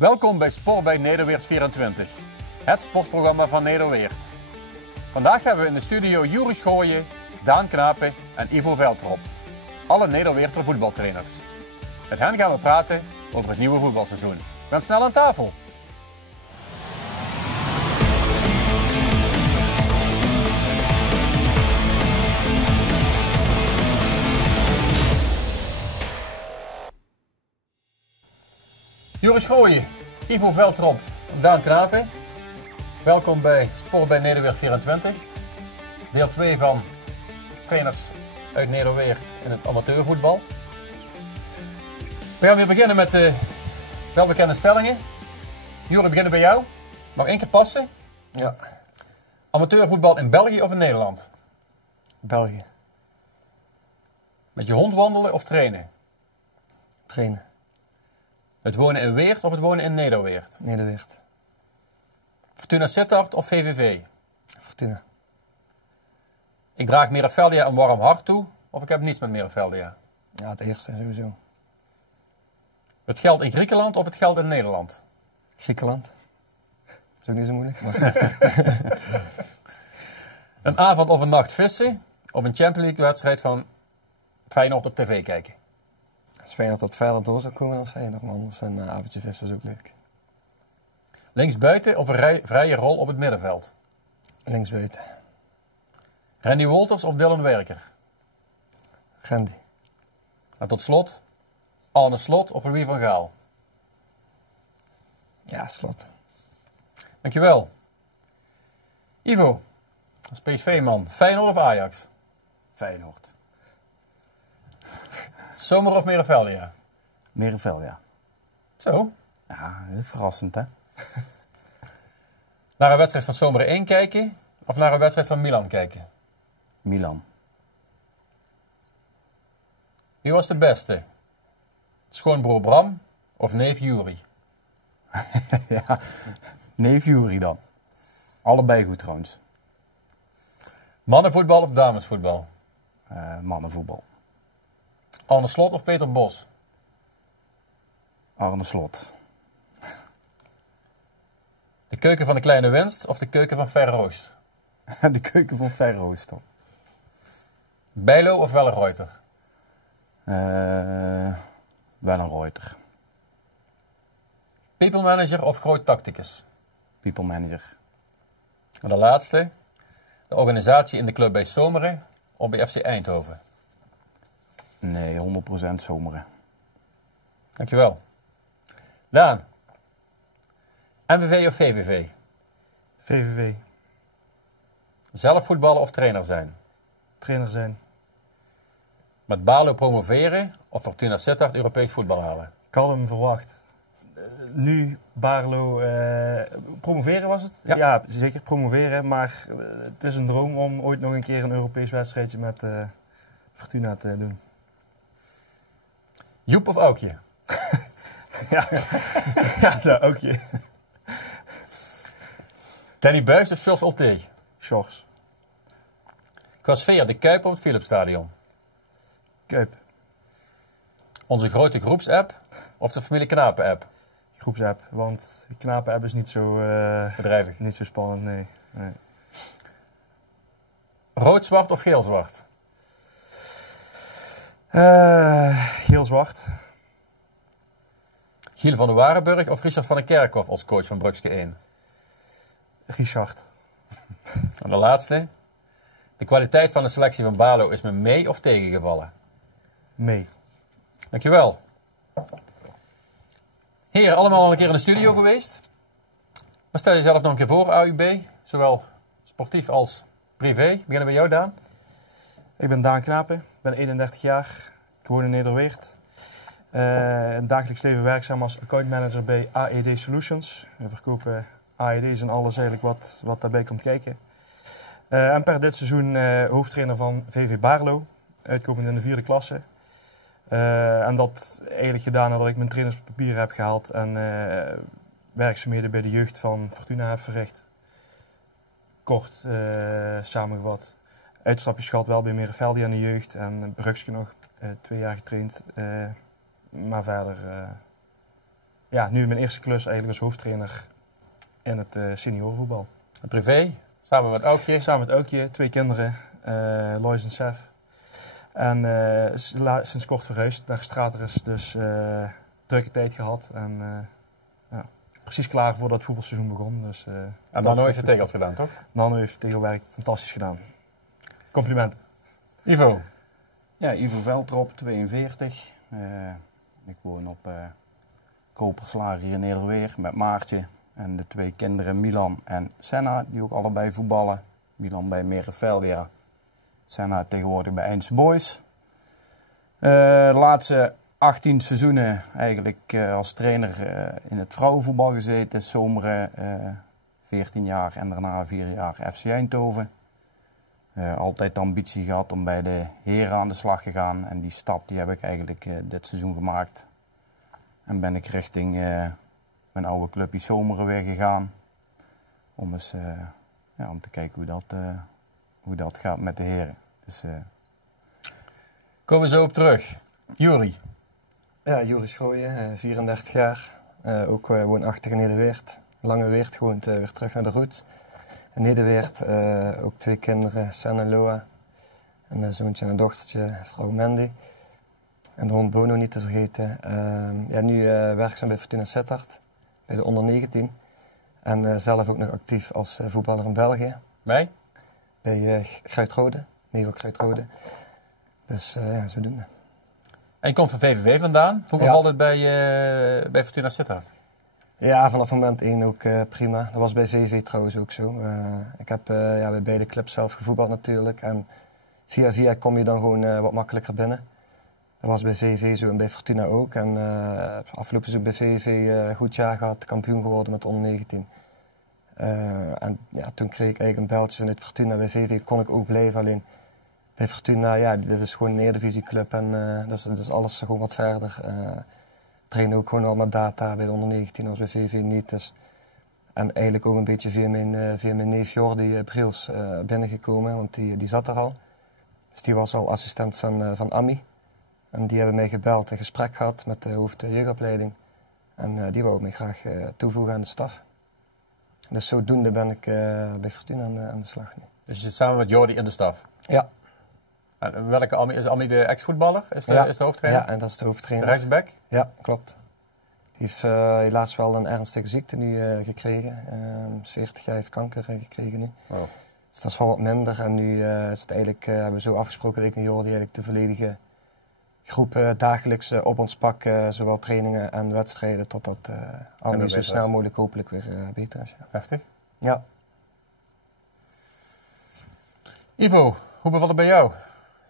Welkom bij Sport bij Nederweert 24, het sportprogramma van Nederweert. Vandaag hebben we in de studio Juri Schooyen, Daan Knapen en Ivo Veldrop, alle Nederweerter voetbaltrainers. Met hen gaan we praten over het nieuwe voetbalseizoen. We gaan snel aan tafel. Juri Schooyen, Ivo Veldrop, Daan Knapen. Welkom bij Sport bij Nederweert 24. Deel 2 van trainers uit Nederweert in het amateurvoetbal. We gaan weer beginnen met de welbekende stellingen. Juri, we beginnen bij jou. Nog één keer passen. Ja. Amateurvoetbal in België of in Nederland? België. Met je hond wandelen of trainen? Trainen. Het wonen in Weert of het wonen in Nederweert? Nederweert. Fortuna Sittard of VVV? Fortuna. Ik draag Merefeldia een warm hart toe of ik heb niets met Merefeldia? Ja, het eerste sowieso. Het geld in Griekenland of het geld in Nederland? Griekenland. Dat is ook niet zo moeilijk. Maar... Een avond of een nacht vissen of een Champions League wedstrijd van Feyenoord op tv kijken? Het is fijn dat Feyenoord door zou komen als Feyenoord, maar anders een avondje vissen is ook leuk. Linksbuiten of een vrije rol op het middenveld? Linksbuiten. Randy Wolters of Dylan Werker? Randy. En tot slot, Arne Slot of Louis van Gaal? Ja, Slot. Dankjewel. Ivo, als PSV-man, Feyenoord of Ajax? Feyenoord. Zomer of Merefeldia? Merefeldia. Zo. Ja, dat is verrassend, hè? Naar een wedstrijd van Zomer 1 kijken of naar een wedstrijd van Milan kijken? Milan. Wie was de beste? Schoonbroer Bram of neef Juri? Ja, neef Juri dan. Allebei goed trouwens. Mannenvoetbal of damesvoetbal? Mannenvoetbal. Arne Slot of Peter Bos? Arne Slot. De keuken van de kleine winst of de keuken van Verroost? De keuken van Verroost dan. Bijlo of Wellenreuter? Wellenreuter. People manager of groot tacticus? People manager. En de laatste, de organisatie in de club bij Zomeren of bij FC Eindhoven? Nee, 100% Zomeren. Dankjewel. Daan, MVV of VVV? VVV. Zelf voetballen of trainer zijn? Trainer zijn. Met Balo promoveren of Fortuna Sittard Europees voetbal halen? Ik had hem verwacht. Nu Baarlo promoveren was het? Ja. Ja, zeker promoveren. Maar het is een droom om ooit nog een keer een Europees wedstrijdje met Fortuna te doen. Joep of Aukje? Ja, ja dat ook je. Danny Buijs of Jos Olté? Sjors. Qua sfeer, de Kuip of het Philipsstadion? Kuip. Onze grote groepsapp of de familie Knapen app? Groepsapp. Want de knapen-app is niet zo, Bedrijvig. niet zo spannend, nee. Rood-zwart of geel-zwart? Geel-zwart. Giel van de Warenburg of Richard van den Kerkhof als coach van Brugske 1? Richard. En de laatste. De kwaliteit van de selectie van Balo is me mee of tegengevallen? Mee. Dankjewel. Heren, allemaal al een keer in de studio geweest. Maar stel jezelf nog een keer voor, AUB. Zowel sportief als privé. We beginnen bij jou, Daan. Ik ben Daan Knapen. Ik ben 31 jaar. Ik woon in Nederweert. In het dagelijks leven werkzaam als accountmanager bij AED Solutions. We verkopen AED's en alles eigenlijk wat daarbij komt kijken. En per dit seizoen hoofdtrainer van VV Baarlo. Uitkomend in de 4e klasse. En dat eigenlijk gedaan nadat ik mijn trainerspapier heb gehaald. En werkzaamheden bij de jeugd van Fortuna heb verricht. Kort samengevat. Uitstapjes gehad wel bij Merefeldia in de jeugd. En Brugske nog 2 jaar getraind. Maar verder ja, nu mijn eerste klus eigenlijk als hoofdtrainer in het seniorenvoetbal. Privé, samen met Aukje. Samen met Aukje, 2 kinderen, Lois en Sef. En sinds kort verhuisd naar Strateris, dus drukke tijd gehad. En ja, precies klaar voordat het voetbalseizoen begon. Dus, En dan heeft het tegels gedaan, toch? Nano heeft tegelwerk fantastisch gedaan. Compliment. Ivo. Ja, Ivo Veltrop, 42. Ik woon op Koperslaar hier in Nederweer met Maartje. En de 2 kinderen Milan en Senna, die ook allebei voetballen. Milan bij Merenveldia. Senna tegenwoordig bij Eindse Boys. De laatste 18 seizoenen eigenlijk als trainer in het vrouwenvoetbal gezeten. Zomeren 14 jaar en daarna 4 jaar FC Eindhoven. Altijd de ambitie gehad om bij de heren aan de slag te gaan. En die stap die heb ik eigenlijk dit seizoen gemaakt. En ben ik richting mijn oude clubje Zomeren weer gegaan. Om eens om te kijken hoe dat gaat met de heren. Dus, Komen we zo op terug. Juri. Ja, Juri Schooien, 34 jaar. Ook woonachtig in Nederweert. Lange Weert, gewoond weer terug naar de roots. In Nederweert ook 2 kinderen, Sen en Loa. Een zoontje en een dochtertje, vrouw Mandy. En de hond Bono niet te vergeten. Nu werkzaam bij Fortuna Sittard, bij de onder 19. En zelf ook nog actief als voetballer in België. Mij? Bij Gruitrode, Nevo Gruitrode. Dus zodoende. En je komt van VVV vandaan. Hoe bevalt het bij Fortuna Sittard? Ja, vanaf moment 1 ook prima. Dat was bij VV trouwens ook zo. Ik heb bij beide clubs zelf gevoetbald natuurlijk. En via kom je dan gewoon wat makkelijker binnen. Dat was bij VV zo en bij Fortuna ook. En afgelopen seizoen bij VV goed jaar gehad, kampioen geworden met onder 19. Toen kreeg ik eigenlijk een beltje vanuit Fortuna. Bij VV kon ik ook blijven, alleen bij Fortuna, dit is gewoon een Eredivisieclub en dat is alles gewoon wat verder. Trainen ook gewoon al met data bij de onder 19 als bij VV niet. Dus. En eigenlijk ook een beetje via mijn neef Jordi Briels binnengekomen, want die zat er al. Dus die was al assistent van Ami. En die hebben mij gebeld, een gesprek gehad met de hoofdjeugdopleiding. En die wou mij graag toevoegen aan de staf. Dus zodoende ben ik bij Fortuna aan de slag nu. Dus je zit samen met Jordi in de staf? Ja. En welke Ami? Is Ami de ex-voetballer? Is de hoofdtrainer? Ja, en dat is de hoofdtrainer. Rechtsback? Ja, klopt. Die heeft helaas wel een ernstige ziekte nu gekregen. 40 jaar heeft kanker gekregen nu. Oh. Dus dat is wel wat minder. En nu is het eigenlijk, hebben we zo afgesproken dat ik en Jordi eigenlijk de volledige groep dagelijks op ons pak. Zowel trainingen en wedstrijden totdat Ami zo snel mogelijk hopelijk weer beter is. Ja. Heftig. Ja. Ivo, hoe bevalt het bij jou?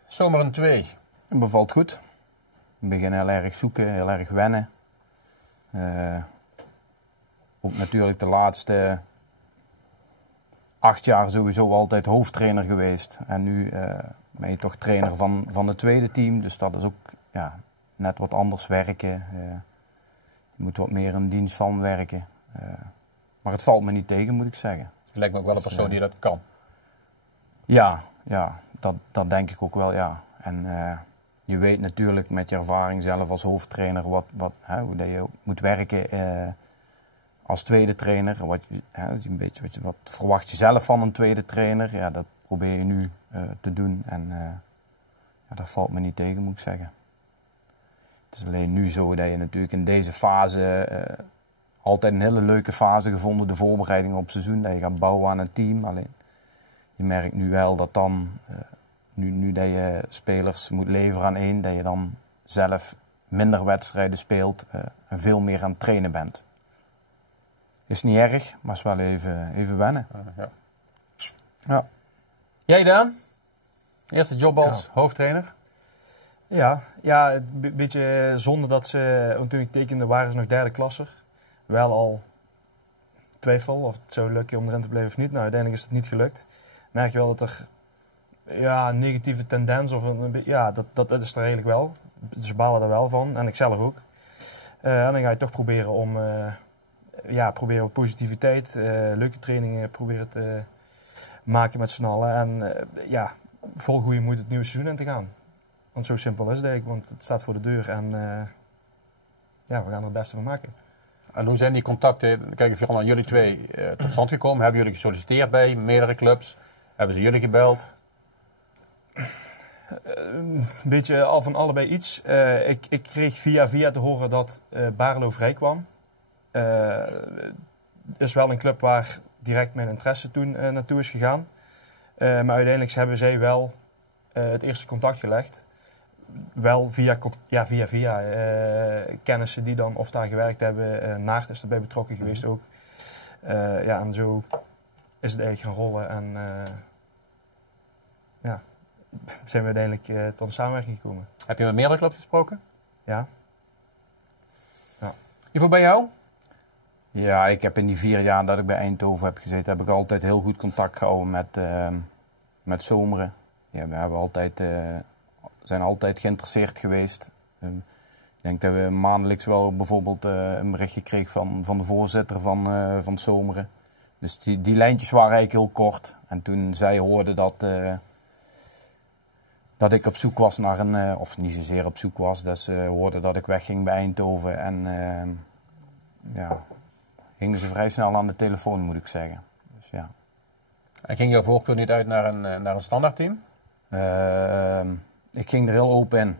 Zomeren 2. Het bevalt goed. Ik begin heel erg zoeken, heel erg wennen. Ook natuurlijk de laatste 8 jaar sowieso altijd hoofdtrainer geweest. En nu ben je toch trainer van het tweede team. Dus dat is ook net wat anders werken. Je moet wat meer in dienst van werken. Maar het valt me niet tegen, moet ik zeggen. Je lijkt me ook wel een persoon die dat kan. Ja, dat denk ik ook wel, ja. En je weet natuurlijk met je ervaring zelf als hoofdtrainer hoe dat je moet werken als tweede trainer. Wat verwacht je zelf van een tweede trainer? Ja, dat probeer je nu te doen. En dat valt me niet tegen, moet ik zeggen. Het is alleen nu zo dat je natuurlijk in deze fase altijd een hele leuke fase gevonden, de voorbereiding op het seizoen, dat je gaat bouwen aan een team. Alleen je merkt nu wel dat dan, nu dat je spelers moet leveren aan één, dat je dan zelf minder wedstrijden speelt en veel meer aan het trainen bent. Is niet erg, maar is wel even wennen. Ja. Jij Daan? Eerste job als hoofdtrainer? Ja, een beetje zonde dat ze, want toen ik tekende waren ze nog derde klasser. Wel al twijfel of het zou lukken om erin te blijven of niet. Nou, uiteindelijk is het niet gelukt. Merk je wel dat er een negatieve tendens of dat is er eigenlijk wel. Ze balen er wel van en ik zelf ook. En dan ga je toch proberen om proberen positiviteit, leuke trainingen proberen te maken met z'n allen. En vol goede moed het nieuwe seizoen in te gaan. Want zo simpel is het eigenlijk, want het staat voor de deur en we gaan er het beste van maken. En hoe zijn die contacten, kijk vooral aan jullie twee, tot stand gekomen? Hebben jullie gesolliciteerd bij meerdere clubs? Hebben ze jullie gebeld? Een beetje al van allebei iets. Ik kreeg via te horen dat Baarlo vrij kwam. Is wel een club waar direct mijn interesse toen naartoe is gegaan. Maar uiteindelijk hebben zij wel het eerste contact gelegd. Wel via kennissen die dan of daar gewerkt hebben. Naart is erbij betrokken geweest ook. En zo is het eigenlijk gaan rollen. En zijn we uiteindelijk tot een samenwerking gekomen. Heb je met meerdere clubs gesproken? Ja. Ivo, bij jou? Ja, ik heb in die 4 jaar dat ik bij Eindhoven heb gezeten, heb ik altijd heel goed contact gehouden met Zomeren. Ja, we hebben zijn altijd geïnteresseerd geweest. Ik denk dat we maandelijks wel bijvoorbeeld een berichtje kregen van de voorzitter van Zomeren. Dus die lijntjes waren eigenlijk heel kort. En toen zij hoorden dat ik op zoek was naar of niet zozeer op zoek was, dat ze hoorden dat ik wegging bij Eindhoven. En gingen ze vrij snel aan de telefoon, moet ik zeggen. Dus, ja. En ging jouw voorkeur niet uit naar een standaardteam? Ik ging er heel open in.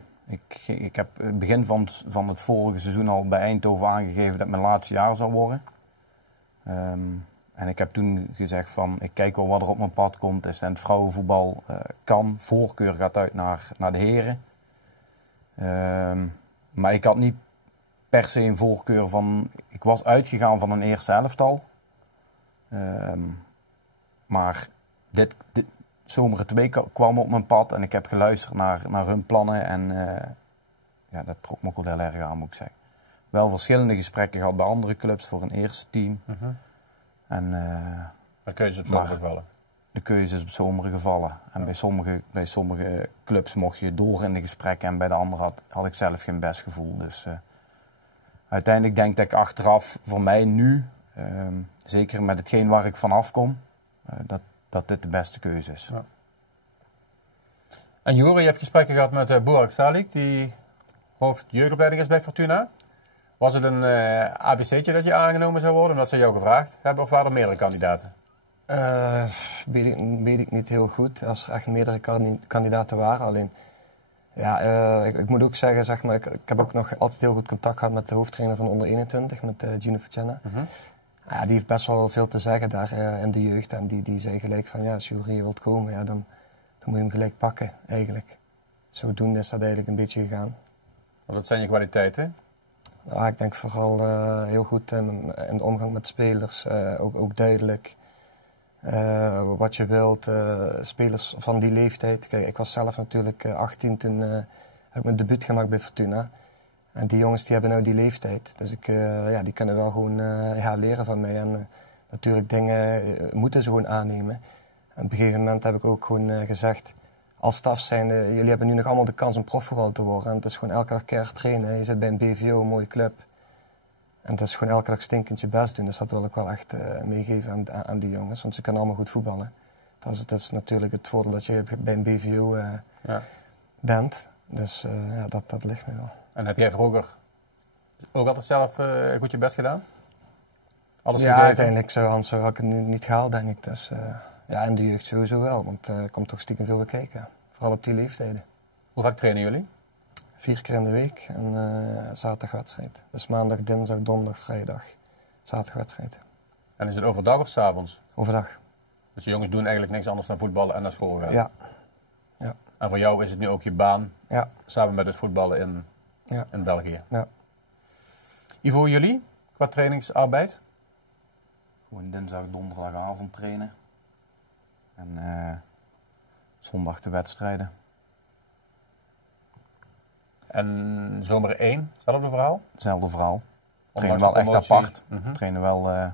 Ik heb het begin van het vorige seizoen al bij Eindhoven aangegeven dat het mijn laatste jaar zou worden. En ik heb toen gezegd van, ik kijk wel wat er op mijn pad komt. Is het vrouwenvoetbal kan. Voorkeur gaat uit naar de heren. Maar ik had niet per se een voorkeur van... Ik was uitgegaan van een eerste elftal. Maar dit Zomeren 2 kwam op mijn pad. En ik heb geluisterd naar hun plannen. En dat trok me ook wel heel erg aan, moet ik zeggen. Wel verschillende gesprekken gehad bij andere clubs voor een eerste team. En, de keuze op Zomeren gevallen? De keuze is op Zomeren gevallen. En bij sommige clubs mocht je door in de gesprekken. En bij de andere had ik zelf geen best gevoel. Dus uiteindelijk denk ik achteraf voor mij nu, zeker met hetgeen waar ik vanaf kom, dat dit de beste keuze is. Ja. En Jure, je hebt gesprekken gehad met Burak Salik, die hoofd jeugdopleiding is bij Fortuna. Was het een ABC'tje dat je aangenomen zou worden, omdat ze jou gevraagd hebben, of waren er meerdere kandidaten? Weet ik niet heel goed, als er echt meerdere kandidaten waren. Alleen, ik moet ook zeggen, zeg maar, ik heb ook nog altijd heel goed contact gehad met de hoofdtrainer van onder 21, met Gino Ficena. Die heeft best wel veel te zeggen daar in de jeugd. En die zei gelijk van, als Jure hier wilt komen, dan moet je hem gelijk pakken, eigenlijk. Zodoende is dat eigenlijk een beetje gegaan. Wat zijn je kwaliteiten? Ik denk vooral heel goed in de omgang met spelers, ook duidelijk wat je wilt. Spelers van die leeftijd. Kijk, ik was zelf natuurlijk 18 toen heb ik mijn debuut gemaakt bij Fortuna. En die jongens die hebben nou die leeftijd. Dus die kunnen wel gewoon leren van mij. En natuurlijk dingen moeten ze gewoon aannemen. En op een gegeven moment heb ik ook gewoon gezegd, als staf zijnde, jullie hebben nu nog allemaal de kans om profvoetbal te worden. En het is gewoon elke dag keihard trainen. Je zit bij een BVO, een mooie club. En het is gewoon elke dag stinkend je best doen. Dus dat wil ik wel echt meegeven aan die jongens. Want ze kunnen allemaal goed voetballen. Dat is natuurlijk het voordeel dat je bij een BVO bent. Dus dat ligt me wel. En heb jij vroeger ook altijd zelf goed je best gedaan? Alles uiteindelijk had ik het niet gehaald, denk ik. Dus in de jeugd sowieso wel. Want er komt toch stiekem veel bekijken. Vooral op die leeftijden. Hoe vaak trainen jullie? 4 keer in de week en zaterdag wedstrijd. Dus maandag, dinsdag, donderdag, vrijdag. Zaterdag wedstrijd. En is het overdag of 's avonds? Overdag. Dus de jongens doen eigenlijk niks anders dan voetballen en naar school gaan? Ja. En voor jou is het nu ook je baan, samen met het voetballen in België? Ja. Ivo, jullie, qua trainingsarbeid? Gewoon dinsdag, donderdagavond trainen. En zondag de wedstrijden. En zomer 1, hetzelfde verhaal? Hetzelfde verhaal. Trainen wel echt apart. Trainen wel...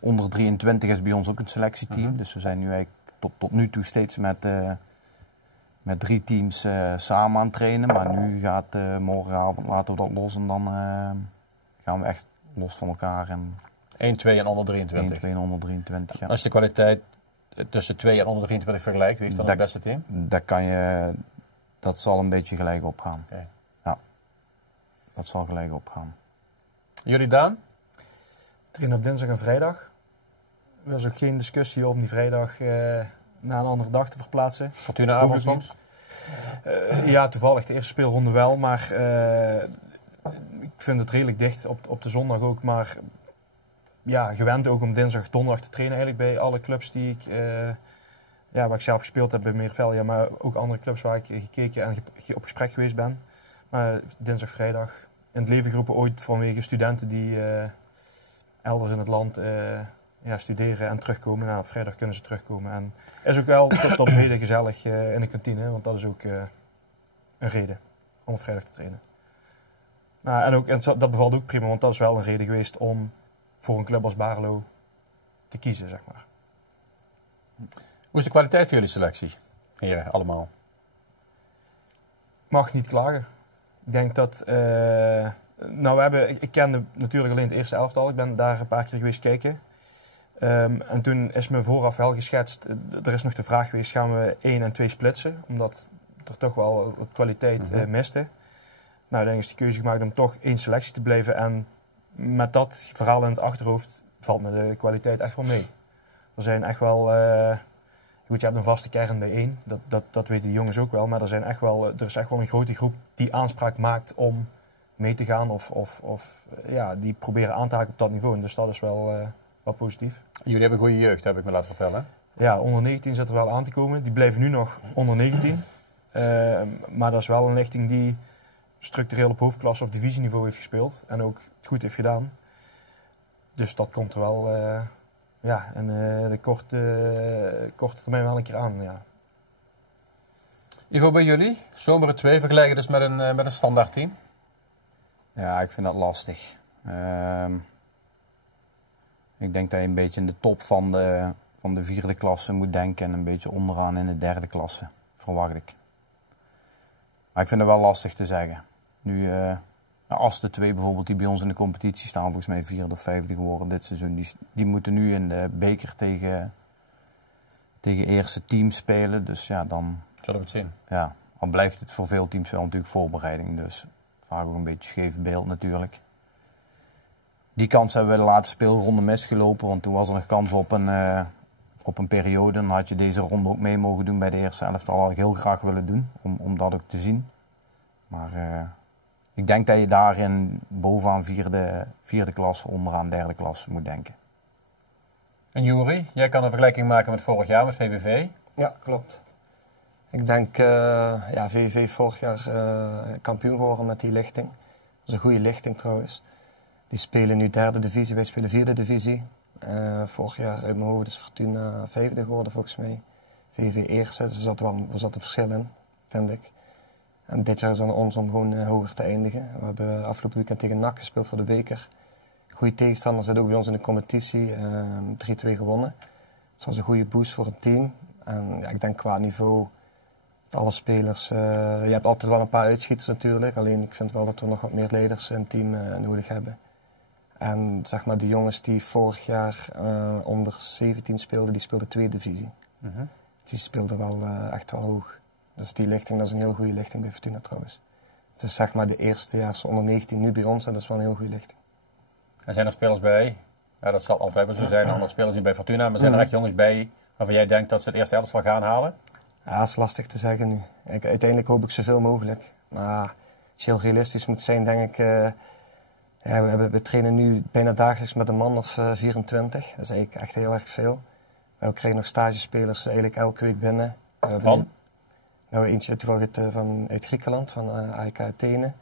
onder 23 is bij ons ook een selectieteam. Dus we zijn nu eigenlijk tot nu toe steeds met 3 teams samen aan het trainen. Maar nu gaat morgenavond laten we dat los en dan gaan we echt los van elkaar. 1, 2 en onder 23? 1, 2 en onder 23, ja. Als je de kwaliteit tussen 2 en onder 23 vergelijkt, wie heeft dan het beste team? Dat zal een beetje gelijk opgaan. Okay. Ja, dat zal gelijk opgaan. Jullie Daan? Trainen op dinsdag en vrijdag. Er was ook geen discussie om die vrijdag naar een andere dag te verplaatsen. Fortuna avond soms? Ja, toevallig de eerste speelronde wel, maar ik vind het redelijk dicht op de zondag ook. Maar ja, gewend ook om dinsdag, donderdag te trainen eigenlijk bij alle clubs die ik, waar ik zelf gespeeld heb bij Meervelja, maar ook andere clubs waar ik gekeken en op gesprek geweest ben. Maar dinsdag, vrijdag. In het leven geroepen ooit vanwege studenten die elders in het land studeren en terugkomen. Nou, op vrijdag kunnen ze terugkomen. En is ook wel tot heden gezellig in de kantine, want dat is ook een reden om op vrijdag te trainen. En dat bevalt ook prima, want dat is wel een reden geweest om voor een club als Baarlo te kiezen, zeg maar. Hoe is de kwaliteit van jullie selectie, heren, allemaal? Mag niet klagen. Ik denk dat... ik kende natuurlijk alleen het eerste elftal. Ik ben daar een paar keer geweest kijken. En toen is me vooraf wel geschetst. Er is nog de vraag geweest, gaan we 1 en 2 splitsen? Omdat er toch wel wat kwaliteit miste. Nou, dan is de keuze gemaakt om toch 1 selectie te blijven. En met dat verhaal in het achterhoofd valt me de kwaliteit echt wel mee. Er zijn echt wel... Goed, je hebt een vaste kern bij 1. Dat weten de jongens ook wel. Maar er is echt wel een grote groep die aanspraak maakt om mee te gaan. Of die proberen aan te haken op dat niveau. Dus dat is wel positief. Jullie hebben goede jeugd, heb ik me laten vertellen. Ja, onder 19 zit er wel aan te komen. Die blijven nu nog onder 19. Maar dat is wel een lichting die structureel op hoofdklasse of divisieniveau heeft gespeeld. En ook goed heeft gedaan. Dus dat komt er wel... en de korte termijn wel een keer aan, ja. Ivo, bij jullie? Zomeren 2 vergelijken dus met een standaard team? Ja, ik vind dat lastig. Ik denk dat je een beetje in de top van de 4e klasse moet denken en een beetje onderaan in de 3e klasse, verwacht ik. Maar ik vind het wel lastig te zeggen. Nu, als de 2 bijvoorbeeld die bij ons in de competitie staan, volgens mij 4e of 5e geworden dit seizoen, die moeten nu in de beker tegen eerste team spelen. Dus ja, dan... Zullen we het zien? Ja, dan blijft het voor veel teams wel natuurlijk voorbereiding. Dus vaak ook een beetje scheef beeld natuurlijk. Die kans hebben we de laatste speelronde misgelopen, want toen was er nog kans op een periode. Dan had je deze ronde ook mee mogen doen bij de eerste elftal. Dat had ik heel graag willen doen, om dat ook te zien. Maar ik denk dat je daarin bovenaan 4e klasse, onderaan 3e klasse moet denken. En Juri, jij kan een vergelijking maken met vorig jaar met VVV? Ja, klopt. Ik denk, VVV vorig jaar kampioen geworden met die lichting. Dat is een goede lichting trouwens. Die spelen nu 3e divisie, wij spelen 4e divisie. Vorig jaar uit mijn hoofd is Fortuna 5e geworden volgens mij. VVV eerste, dus er zat een verschil in, vind ik. En dit jaar is het aan ons om gewoon hoger te eindigen. We hebben afgelopen weekend tegen NAC gespeeld voor de beker. Goede tegenstander zit ook bij ons in de competitie. 3-2 gewonnen. Dus dat was een goede boost voor het team. En ja, ik denk qua niveau dat alle spelers... je hebt altijd wel een paar uitschieters natuurlijk. Alleen ik vind wel dat we nog wat meer leiders in het team nodig hebben. En zeg maar de jongens die vorig jaar onder 17 speelden, die speelden 2e divisie. Die speelden wel echt wel hoog. Dus die lichting, dat is een heel goede lichting bij Fortuna trouwens. Het is zeg maar de eerstejaars onder 19 nu bij ons en dat is wel een heel goede lichting. En zijn er spelers bij, ja, dat zal altijd wel zo zijn, andere spelers die bij Fortuna, maar zijn er echt jongens bij waarvan jij denkt dat ze het eerste elftal gaan halen? Ja, dat is lastig te zeggen nu. Uiteindelijk hoop ik zoveel mogelijk. Maar als je heel realistisch moet zijn, denk ik... we trainen nu bijna dagelijks met een man of 24. Dat is eigenlijk echt heel erg veel. We krijgen nog stagespelers eigenlijk elke week binnen. Van? Nou, eentje toevallig uit Griekenland, van AEK Athene.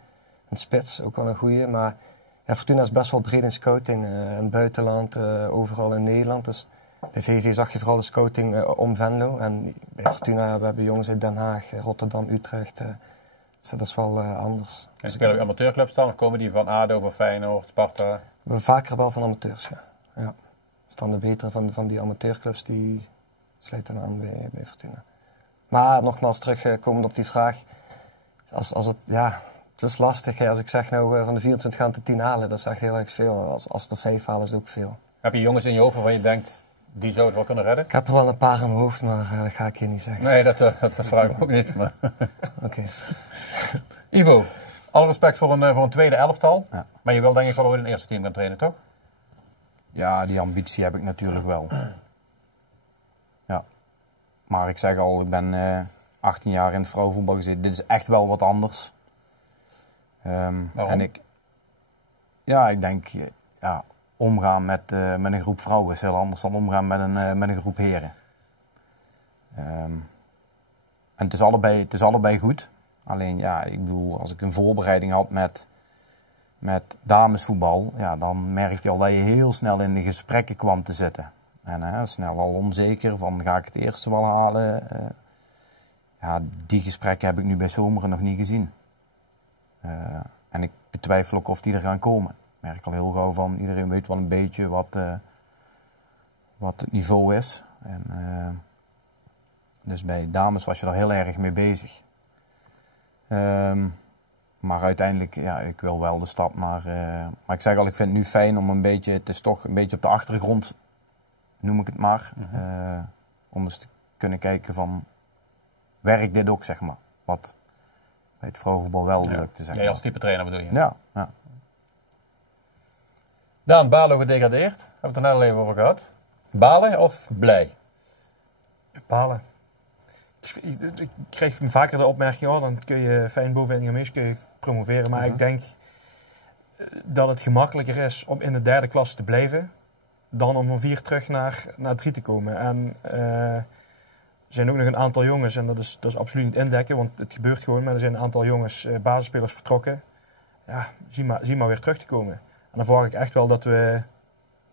Een spits, ook wel een goeie. Maar ja, Fortuna is best wel breed in scouting. In het buitenland, overal in Nederland. Dus bij VV zag je vooral de scouting om Venlo. En bij Fortuna we hebben jongens uit Den Haag, Rotterdam, Utrecht. Dus dat is wel anders. En spelen ook amateurclubs dan? Of komen die van ADO, van Feyenoord, Sparta? We hebben vaker wel van amateurs, ja. Dus dan de betere van die amateurclubs die sluiten aan bij Fortuna. Maar nogmaals terugkomend op die vraag. Het is lastig. Hè. Als ik zeg nou van de 24 gaan het 10 halen, dat is echt heel erg veel. Als er 5 halen is ook veel. Heb je jongens in je hoofd waarvan je denkt, die zou het wel kunnen redden? Ik heb er wel een paar in mijn hoofd, maar dat ga ik hier niet zeggen. Nee, dat vraag ik ook niet. Maar... Oké. Ivo, Alle respect voor een tweede elftal. Ja. Maar je wil denk ik wel ooit een eerste team gaan trainen, toch? Ja, die ambitie heb ik natuurlijk wel. Ja. Maar ik zeg al, ik ben 18 jaar in het vrouwenvoetbal gezeten. Dit is echt wel wat anders. Waarom? En ik denk, omgaan met een groep vrouwen is heel anders dan omgaan met een groep heren. En het is allebei goed. Alleen, ik bedoel, als ik een voorbereiding had met damesvoetbal, dan merk je al dat je heel snel in de gesprekken kwam te zitten. En snel al onzeker van, ga ik het eerste wel halen? Die gesprekken heb ik nu bij Zomeren nog niet gezien. En ik betwijfel ook of die er gaan komen. Ik merk al heel gauw van, iedereen weet wel een beetje wat het niveau is. Dus bij dames was je daar heel erg mee bezig. Maar uiteindelijk, ik wil wel de stap naar... maar ik zeg al, ik vind het nu fijn om het is toch een beetje op de achtergrond, noem ik het maar. Om eens te kunnen kijken van, werkt dit ook, zeg maar. Wat bij het vrouwenvoetbal wel lukt, zeg maar. Jij als type trainer bedoel je? Ja. Daan, Balo gedegradeerd. Hebben we het er net al even over gehad. Balen of blij? Balen. Ik krijg vaker de opmerking, dan kun je fijn bovenin je meest kun je promoveren. Maar ik denk dat het gemakkelijker is om in de derde klasse te blijven dan om van 4 terug naar 3 te komen. En er zijn ook nog een aantal jongens, en dat is absoluut niet indekken, want het gebeurt gewoon, maar er zijn een aantal jongens, basisspelers vertrokken. Ja, zie maar weer terug te komen. En dan verwacht ik echt wel dat we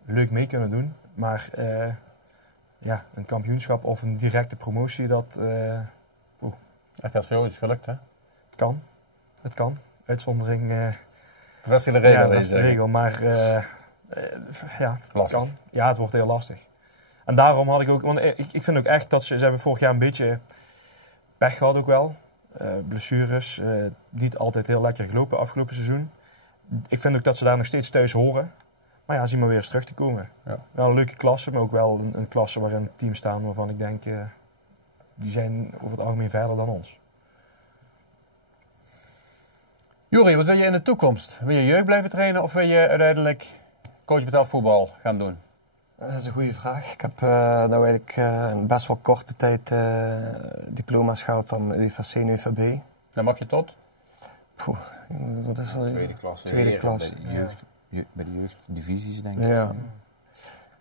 leuk mee kunnen doen. Maar een kampioenschap of een directe promotie, dat FSVO is gelukt, hè? Het kan. Uitzondering. Bevestig de regel. Dat is de regel, maar lastig. kan. Ja, het wordt heel lastig. En daarom had ik ook, want ik vind ook echt dat ze hebben vorig jaar een beetje pech gehad ook wel. Blessures, niet altijd heel lekker gelopen afgelopen seizoen. Ik vind ook dat ze daar nog steeds thuis horen. Maar zie maar weer eens terug te komen. Ja. Wel een leuke klasse, maar ook wel een klasse waarin teams staan waarvan ik denk, die zijn over het algemeen verder dan ons. Juri, wat wil je in de toekomst? Wil je jeugd blijven trainen of wil je uiteindelijk coach betaald voetbal gaan doen? Dat is een goede vraag. Ik heb nou eigenlijk in best wel korte tijd diploma's gehaald aan UvC en UvB. Dan mag je tot? Wat is dat? Tweede klasse. Tweede klas. Bij de jeugddivisies, denk ik. Ja.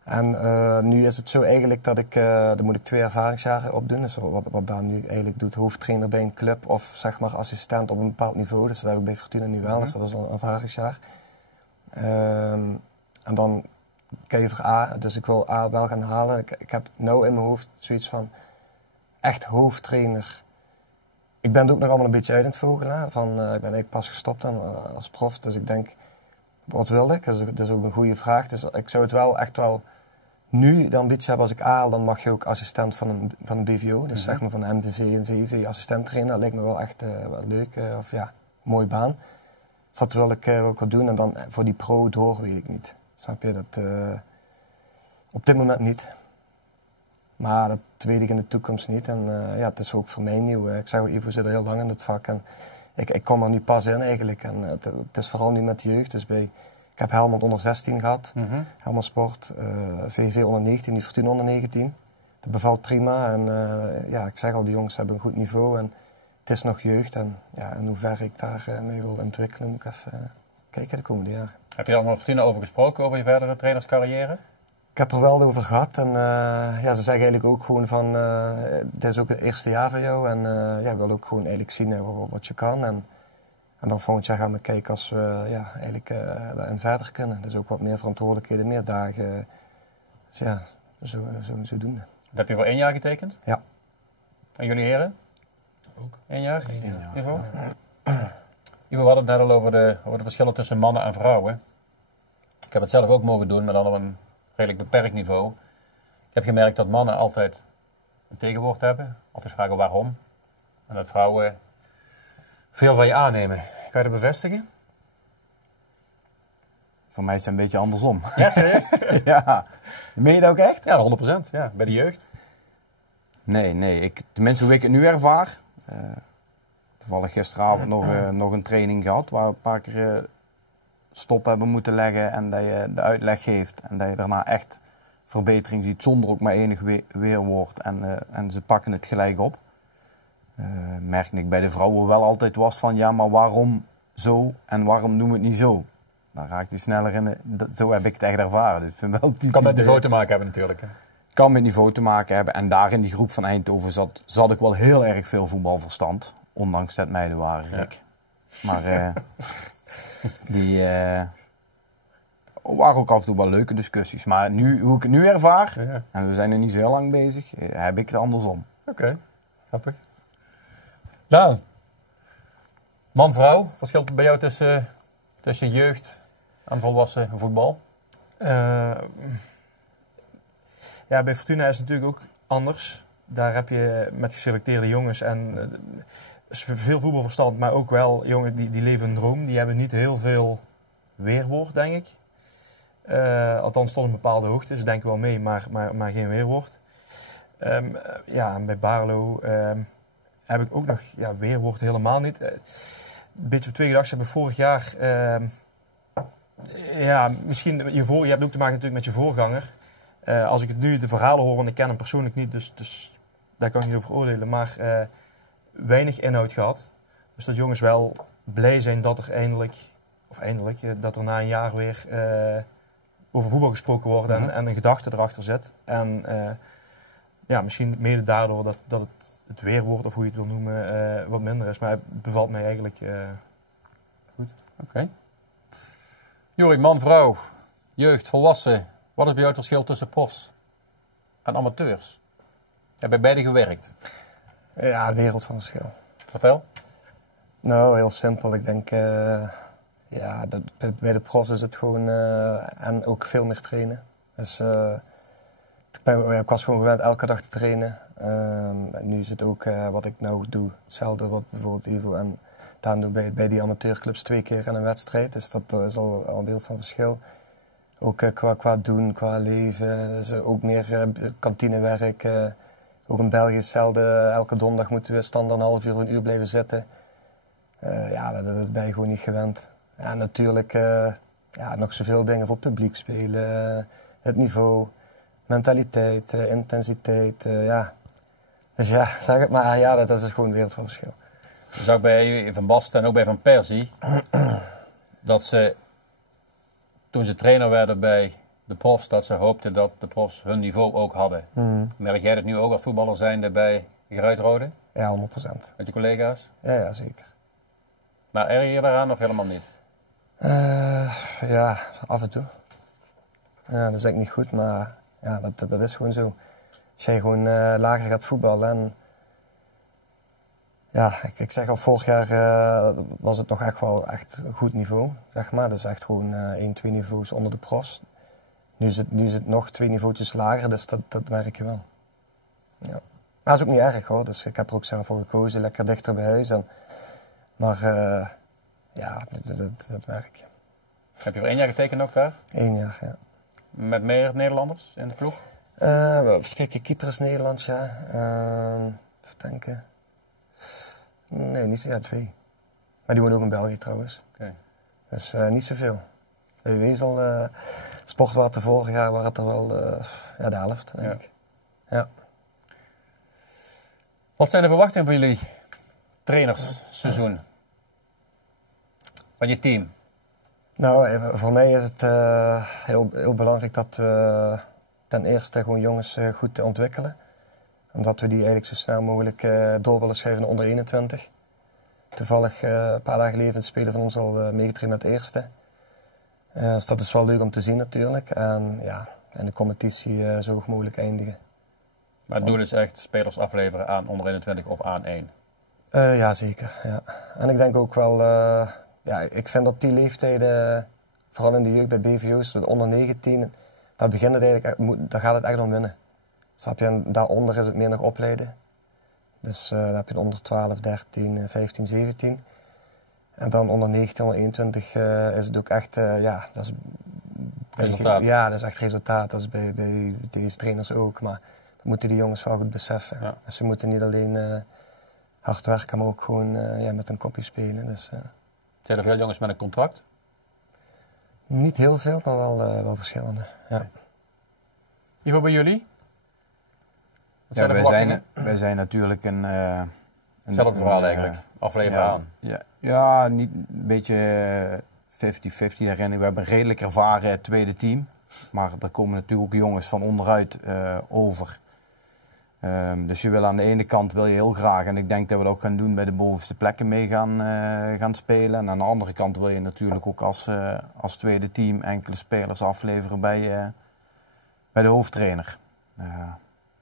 En nu is het zo eigenlijk dat dan moet ik 2 ervaringsjaren opdoen. Dus wat Daan nu eigenlijk doet, hoofdtrainer bij een club of zeg maar assistent op een bepaald niveau. Dus dat heb ik bij Fortuna nu wel, dus dat is al een ervaringsjaar. En dan kan je voor A, dus ik wil A wel gaan halen. Ik heb nou in mijn hoofd zoiets van echt hoofdtrainer. Ik ben er ook nog allemaal een beetje uit in het vogelen. Ik ben eigenlijk pas gestopt als prof, dus ik denk, wat wil ik? Dat is ook een goede vraag. Dus ik zou het wel echt wel nu de ambitie hebben als ik A haal, dan mag je ook assistent van een BVO. Dus zeg maar van de MVV en VV assistent trainer. Dat lijkt me wel echt wel leuk. Mooie baan. Dus dat wil ik wat doen. En dan voor die pro door weet ik niet. Snap je? Dat op dit moment niet. Maar dat weet ik in de toekomst niet. En het is ook voor mij nieuw. Ik zeg, Ivo zit er heel lang in het vak. En ik kom er nu pas in eigenlijk. En het is vooral nu met de jeugd. Dus ik heb Helmond onder 16 gehad. Helmond Sport. VV onder 19, nu Fortuna onder 19. Dat bevalt prima. En ik zeg al, die jongens hebben een goed niveau. En het is nog jeugd. En in hoeverre ik daar mee wil ontwikkelen, moet ik even kijken de komende jaren. Heb je er al met Fortuna over gesproken, over je verdere trainerscarrière? Ik heb er wel over gehad. En ze zeggen eigenlijk ook gewoon van, dit is ook het eerste jaar van jou. En je wil ook gewoon eigenlijk zien wat je kan. En dan volgend jaar gaan we kijken als we eigenlijk daarin verder kunnen. Dus ook wat meer verantwoordelijkheden, meer dagen. Dus ja, zo doen. Dat heb je voor 1 jaar getekend? Ja. En jullie heren? Ook. 1 jaar? 1 jaar. Ivo? Ivo, we hadden het net al over de verschillen tussen mannen en vrouwen. Ik heb het zelf ook mogen doen, maar dan op een redelijk beperkt niveau. Ik heb gemerkt dat mannen altijd een tegenwoord hebben. Altijd vragen waarom. En dat vrouwen veel van je aannemen. Kan je dat bevestigen? Voor mij is het een beetje andersom. Ja, serieus? Ja. Meen je dat ook echt? Ja, 100%. Ja, bij de jeugd. Nee. Tenminste, hoe ik het nu ervaar. toevallig gisteravond nog een training gehad waar we een paar keer stop hebben moeten leggen en dat je de uitleg geeft. En dat je daarna echt verbetering ziet zonder ook maar enig weerwoord. En ze pakken het gelijk op. Merkte ik bij de vrouwen wel altijd was van ja, maar waarom zo en waarom doen we het niet zo? Dan raakt hij sneller in. Zo heb ik het echt ervaren. Dus ik vind wel Kan met niveau te maken hebben natuurlijk. Hè? Kan met niveau te maken hebben. En daar in die groep van Eindhoven zat ik wel heel erg veel voetbalverstand. Ondanks dat meiden waren, Rick. Ja. Maar die waren ook af en toe wel leuke discussies. Maar nu, hoe ik het nu ervaar, en we zijn er niet zo heel lang bezig, heb ik het andersom. Oké, grappig. Nou, man-vrouw, verschilt het bij jou tussen jeugd en volwassen voetbal? Ja, bij Fortuna is het natuurlijk ook anders. Daar heb je met geselecteerde jongens en veel voetbalverstand, maar ook wel jongens die leven een droom. Die hebben niet heel veel weerwoord, denk ik. Althans tot een bepaalde hoogte. Ze denken wel mee, maar geen weerwoord. Ja, en bij Baarlo heb ik ook nog weerwoord helemaal niet. Een beetje op twee gedachten hebben vorig jaar. Misschien je hebt ook te maken natuurlijk met je voorganger. Als ik het nu de verhalen hoor, want ik ken hem persoonlijk niet, dus daar kan ik niet over oordelen. Maar weinig inhoud gehad. Dus dat jongens wel blij zijn dat er dat er na een jaar weer over voetbal gesproken wordt en een gedachte erachter zit. En misschien mede daardoor dat het weerwoord, of hoe je het wil noemen, wat minder is. Maar het bevalt mij eigenlijk goed. Oké. Jori, man, vrouw, jeugd, volwassen. Wat is bij jou het verschil tussen profs en amateurs? Je hebt bij beide gewerkt. Ja, een wereld van verschil. Vertel. Nou, heel simpel. Ik denk, bij de profs is het gewoon, en ook veel meer trainen. Dus ik was gewoon gewend elke dag te trainen. Nu is het ook wat ik nou doe, hetzelfde wat bijvoorbeeld Ivo en Daan doen bij die amateurclubs 2 keer in een wedstrijd. Dus dat is al een beeld van verschil. Ook qua doen, qua leven. Dus ook meer kantinewerk. Ook in België hetzelfde. Elke donderdag moeten we standaard een half uur of een uur blijven zitten. Dat ben je gewoon niet gewend. Ja, natuurlijk nog zoveel dingen voor publiek spelen. Het niveau, mentaliteit, intensiteit. Dus ja, zeg het maar. Dat is gewoon een wereld van verschil. Je zag bij Van Basten en ook bij Van Persie dat ze, toen ze trainer werden bij de profs, dat ze hoopten dat de profs hun niveau ook hadden. Merk jij dat nu ook als voetballer zijnde bij Geruitrode? Ja, 100%. Met je collega's? Ja, zeker. Maar erger je daaraan of helemaal niet? Af en toe. Ja, dat is eigenlijk niet goed, maar ja, dat is gewoon zo. Als jij gewoon lager gaat voetballen en ja, ik zeg al, vorig jaar was het nog echt wel een goed niveau, zeg maar. Dus echt gewoon 1-2 niveaus onder de profs. Nu is het nog 2 niveautjes lager, dus dat merk je wel. Ja. Maar dat is ook niet erg hoor, dus ik heb er ook zelf voor gekozen, lekker dichter bij huis. Maar dat merk je. Heb je voor 1 jaar getekend ook daar? 1 jaar, ja. Met meer Nederlanders in de ploeg? Kijk, keeper is Nederlands, ja. Even denken. Nee, niet zo, 2. Maar die wonen ook in België trouwens. Okay. Dus niet zoveel. Bij Wezel, Sportwater vorig jaar waren het er wel de helft, denk ik. Ja. Wat zijn de verwachtingen van jullie trainersseizoen? Van je team? Nou, voor mij is het heel, heel belangrijk dat we ten eerste gewoon jongens goed ontwikkelen. Omdat we die eigenlijk zo snel mogelijk door willen schrijven onder 21. Toevallig een paar dagen geleden een speler van ons al meegetraind met de eerste. Dus dat is wel leuk om te zien natuurlijk. En ja, in de competitie zo hoog mogelijk eindigen. Maar het doel is echt spelers afleveren aan onder 21 of aan 1? Ja, zeker. Ja. En ik denk ook wel, ik vind op die leeftijden, vooral in de jeugd bij BVO's, de onder 19, daar gaat het echt om winnen. Snap je? En daaronder is het meer nog opleiden. Dus dan heb je onder 12, 13, 15, 17. En dan onder 19, onder 21 is het ook echt, dat is resultaat. Ja, dat is echt resultaat. Dat is bij deze trainers ook. Maar dat moeten die jongens wel goed beseffen. Ja. Dus ze moeten niet alleen hard werken, maar ook gewoon met een kopje spelen. Dus, Zijn er veel jongens met een contract? niet heel veel, maar wel verschillende. Ja. Ivo, bij jullie? Wat zijn de wij verwachtingen? zijn natuurlijk Hetzelfde verhaal eigenlijk. Afleveren aan. Ja, niet een beetje 50-50 daarin. We hebben een redelijk ervaren tweede team. Maar er komen natuurlijk ook jongens van onderuit over. Dus je wil aan de ene kant wil je heel graag, en ik denk dat we dat ook gaan doen, bij de bovenste plekken mee gaan spelen. En aan de andere kant wil je natuurlijk ook als tweede team enkele spelers afleveren bij de hoofdtrainer.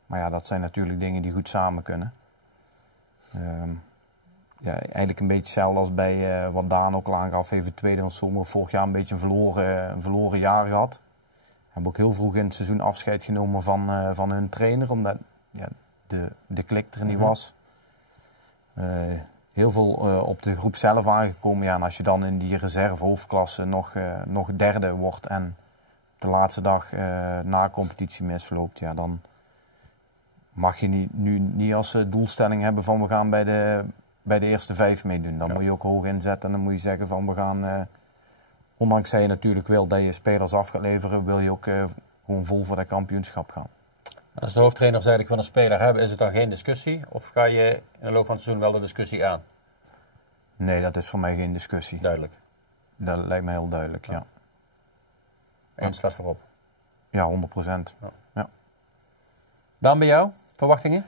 Maar ja, dat zijn natuurlijk dingen die goed samen kunnen. Eigenlijk een beetje hetzelfde als bij wat Daan ook al aangaf. Even tweede van Zomer vorig jaar een beetje een verloren jaar gehad. We hebben ook heel vroeg in het seizoen afscheid genomen van hun trainer, omdat de klik er niet was. Heel veel op de groep zelf aangekomen. Ja, en als je dan in die reserve hoofdklasse nog derde wordt en de laatste dag na competitie misloopt, ja, dan mag je nu niet als doelstelling hebben van we gaan bij de eerste 5 meedoen. Dan moet je ook hoog inzetten en dan moet je zeggen van we gaan, ondanks dat je natuurlijk wil dat je spelers af gaat leveren, wil je ook gewoon vol voor dat kampioenschap gaan. Als de hoofdtrainer zei ik wil een speler hebben, is het dan geen discussie? Of ga je in de loop van het seizoen wel de discussie aan? Nee, dat is voor mij geen discussie. Duidelijk. Dat lijkt me heel duidelijk, ja. Eén staat voorop. Ja, 100%. Ja. Daan, bij jou? Verwachtingen?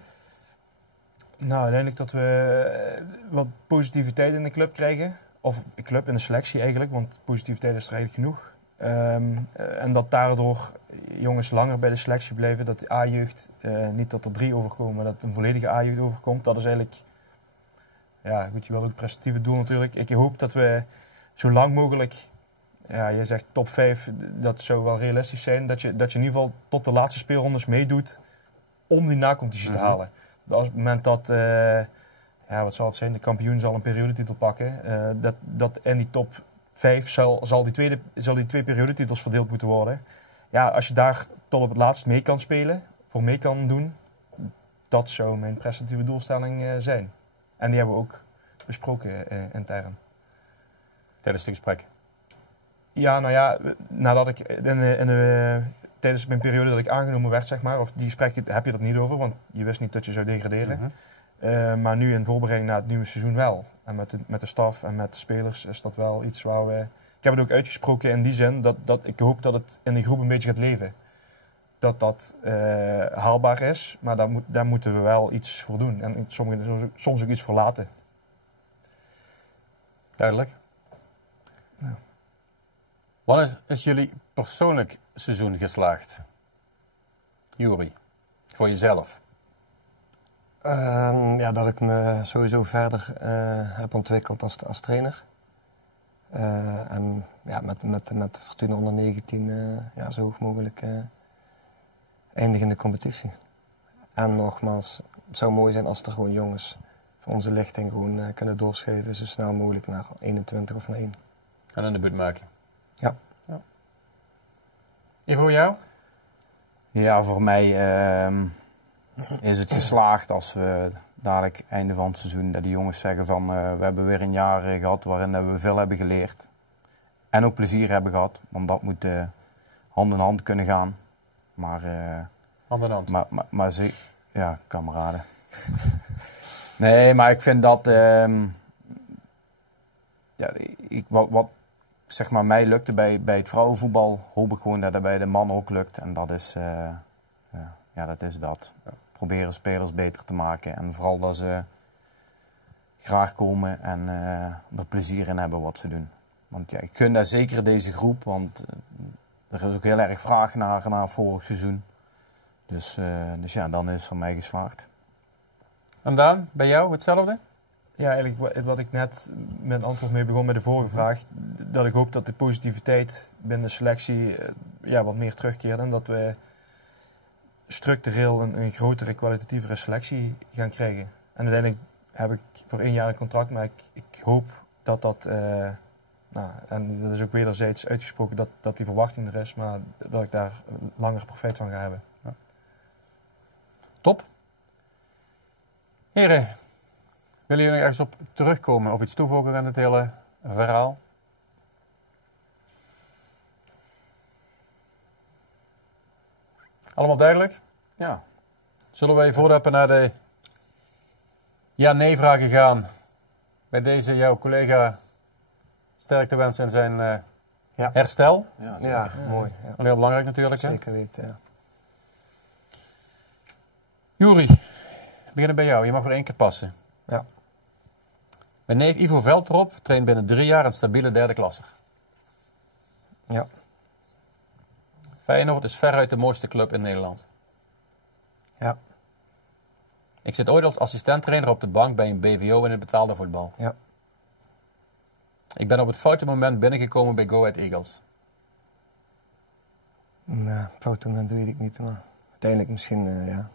Nou, uiteindelijk dat we wat positiviteit in de club krijgen. Of de club in de selectie eigenlijk, want positiviteit is er eigenlijk genoeg. En dat daardoor jongens langer bij de selectie blijven. Dat de A-jeugd, niet dat er 3 overkomen, maar dat een volledige A-jeugd overkomt. Dat is eigenlijk, ja goed, je wil ook het prestatieve doel natuurlijk. Ik hoop dat we zo lang mogelijk, ja, je zegt top 5, dat zou wel realistisch zijn. Dat je in ieder geval tot de laatste speelrondes meedoet om die nacompetitie te halen. Als het moment dat, wat zal het zijn, de kampioen zal een periodetitel pakken. Dat in die top 5 zal die 2 periodetitels verdeeld moeten worden. Ja, als je daar tot op het laatst mee kan spelen, voor mee kan doen, dat zou mijn prestatieve doelstelling zijn. En die hebben we ook besproken intern. Tijdens het gesprek? Ja, nou ja, nadat ik tijdens mijn periode dat ik aangenomen werd, zeg maar, of die gesprekken heb je dat niet over, want je wist niet dat je zou degraderen. Maar nu in voorbereiding naar het nieuwe seizoen wel. En met de staf en met de spelers is dat wel iets waar we... Ik heb het ook uitgesproken in die zin dat ik hoop dat het in die groep een beetje gaat leven. Dat haalbaar is, maar daar moeten we wel iets voor doen. En soms ook iets voor laten. Duidelijk. Ja. Wanneer is jullie persoonlijk seizoen geslaagd? Juri, voor jezelf? Dat ik me sowieso verder heb ontwikkeld als trainer. En ja, met Fortuna onder 19 zo hoog mogelijk eindigen in de competitie. En nogmaals, het zou mooi zijn als er gewoon jongens van onze lichting gewoon kunnen doorschuiven zo snel mogelijk naar 21 of naar 1. En een debuut maken? Ja. Ivo, voor jou? Ja, voor mij is het geslaagd als we dadelijk einde van het seizoen dat die jongens zeggen van we hebben weer een jaar gehad waarin we veel hebben geleerd. En ook plezier hebben gehad, want dat moet hand in hand kunnen gaan. Maar, hand in hand? Maar ja, kameraden. Nee, maar ik vind dat wat zeg maar mij lukte bij het vrouwenvoetbal, hoop ik gewoon dat het bij de mannen ook lukt. En dat is dat. Is dat. Proberen spelers beter te maken. En vooral dat ze graag komen en er plezier in hebben wat ze doen. Want ja, ik gun daar zeker deze groep, want er is ook heel erg vraag naar vorig seizoen. Dus ja, dan is het voor mij geslaagd. En Daan, bij jou hetzelfde? Ja, eigenlijk wat ik net met antwoord mee begon met de vorige vraag. Dat ik hoop dat de positiviteit binnen de selectie wat meer terugkeert. En dat we structureel een grotere, kwalitatievere selectie gaan krijgen. En uiteindelijk heb ik voor 1 jaar een contract. Maar ik hoop dat en dat is ook wederzijds uitgesproken, dat die verwachting er is. Maar dat ik daar langer profijt van ga hebben. Ja. Top. Heren, Willen jullie ergens op terugkomen of iets toevoegen aan het hele verhaal? Allemaal duidelijk? Ja. Zullen wij voordat we naar de ja-nee-vragen gaan, bij deze jouw collega sterkte wensen in zijn herstel? Ja, mooi. Ja. Heel belangrijk natuurlijk. Hè? Zeker weten, ja. Juri, we beginnen bij jou. Je mag weer 1 keer passen. Ja. Mijn neef Ivo Veldrop traint binnen 3 jaar een stabiele 3e klasser. Ja. Feyenoord is veruit de mooiste club in Nederland. Ja. Ik zit ooit als assistenttrainer op de bank bij een BVO in het betaalde voetbal. Ja. Ik ben op het foute moment binnengekomen bij Go Ahead Eagles. Nou, fout moment weet ik niet, maar uiteindelijk misschien, ja.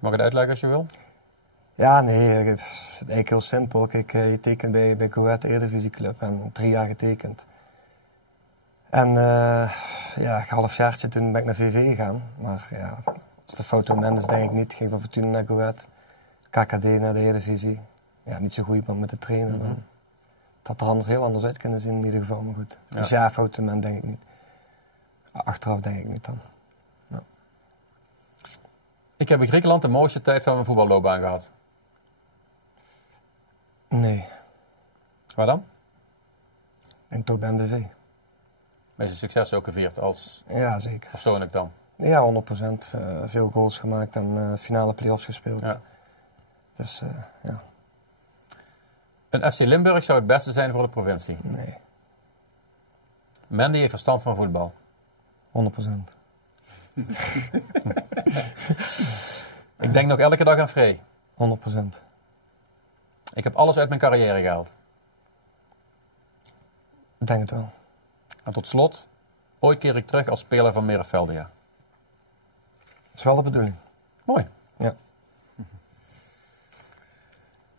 Mag ik het uitleggen als je wil? Ja, nee, het is eigenlijk heel simpel. Kijk, je tekent bij Go Ahead Eredivisieclub en 3 jaar getekend. En ja, een halfjaartje toen ben ik naar VV gegaan. Maar ja, als het een fout moment is, denk ik niet. Ik ging van Fortuna naar Go Ahead, KKD naar de Eredivisie. Ja, niet zo goed band met de trainer. Mm-hmm. Het had er heel anders uit kunnen zien in ieder geval, maar goed. Ja. Dus ja, fout moment denk ik niet. Achteraf denk ik niet dan. Ja. Ik heb in Griekenland de mooiste tijd van mijn voetballoopbaan gehad. Nee, Waar dan? ik denk toch bij MBV. Meeste succes ook gevierd als Ja, zeker. persoonlijk dan. Ja, 100%. Veel goals gemaakt en finale play-offs gespeeld. Ja. Dus ja, Een FC Limburg zou het beste zijn voor de provincie. nee, Mandy heeft verstand van voetbal. 100%. Ik denk nog elke dag aan Frey. 100%. Ik heb alles uit mijn carrière gehaald. Ik denk het wel. En tot slot, ooit keer ik terug als speler van Mereveldia. Dat is wel de bedoeling. Mooi. Ja.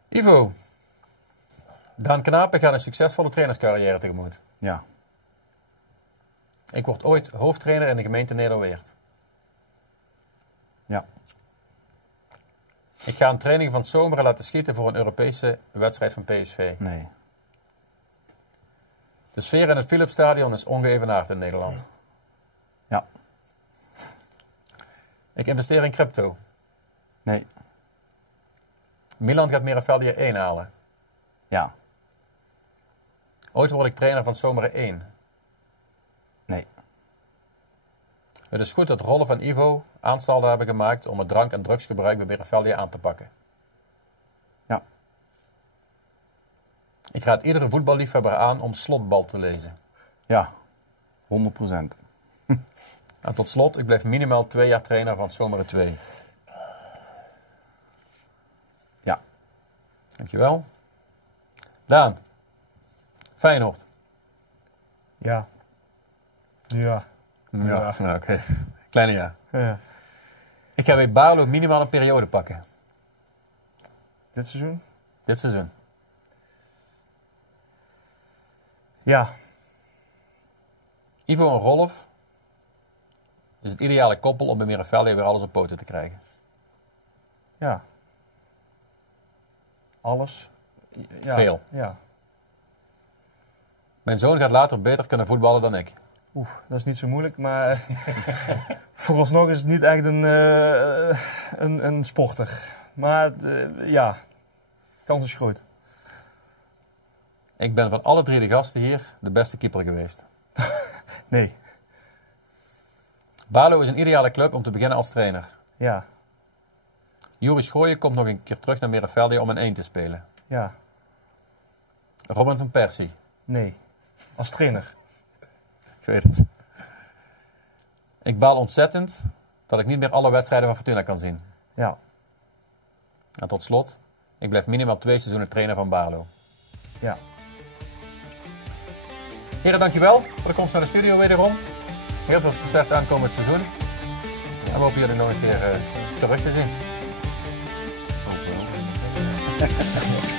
Ivo. Daan Knapen gaat een succesvolle trainerscarrière tegemoet. Ja. Ik word ooit hoofdtrainer in de gemeente Nederweert. Ja. Ik ga een training van Zomeren laten schieten voor een Europese wedstrijd van PSV. Nee. De sfeer in het Philipsstadion is ongeëvenaard in Nederland. Ja. Ik investeer in crypto. Nee. Milan gaat Mereveldia 1 halen. Ja. Ooit word ik trainer van Zomeren 1. Nee. Het is goed dat Rolf en Ivo aanstalten hebben gemaakt om het drank- en drugsgebruik bij Mereveldia aan te pakken. Ja. Ik raad iedere voetballiefhebber aan om Slotbal te lezen. Ja. 100%. En tot slot, ik blijf minimaal 2 jaar trainer van Zomeren 2. Ja. Dankjewel. Daan. Feyenoord. Ja. Ja. Ja, oké. Kleine ja. Ja. Ik ga bij Barlo minimaal een periode pakken. Dit seizoen? Dit seizoen. Ja. Ivo en Rolf is het ideale koppel om bij Mereveldia weer alles op poten te krijgen. Ja. Alles. Ja. Veel. Ja. Mijn zoon gaat later beter kunnen voetballen dan ik. Oeh, dat is niet zo moeilijk, maar vooralsnog is het niet echt een sporter. Maar ja, kans is groot. Ik ben van alle 3 de gasten hier de beste keeper geweest. Nee. Barlo is een ideale club om te beginnen als trainer. Ja. Juri Schooien komt nog een keer terug naar Mereveldia om een 1 te spelen. Ja. Robin van Persie. Nee. Als trainer. Ik weet het. Ik baal ontzettend dat ik niet meer alle wedstrijden van Fortuna kan zien. Ja. En tot slot, ik blijf minimaal 2 seizoenen trainer van Barlo. Ja. Heren, dankjewel voor de komst naar de studio wederom. Heel veel succes aankomend seizoen. En we hopen jullie nog een keer terug te zien. Dank je wel.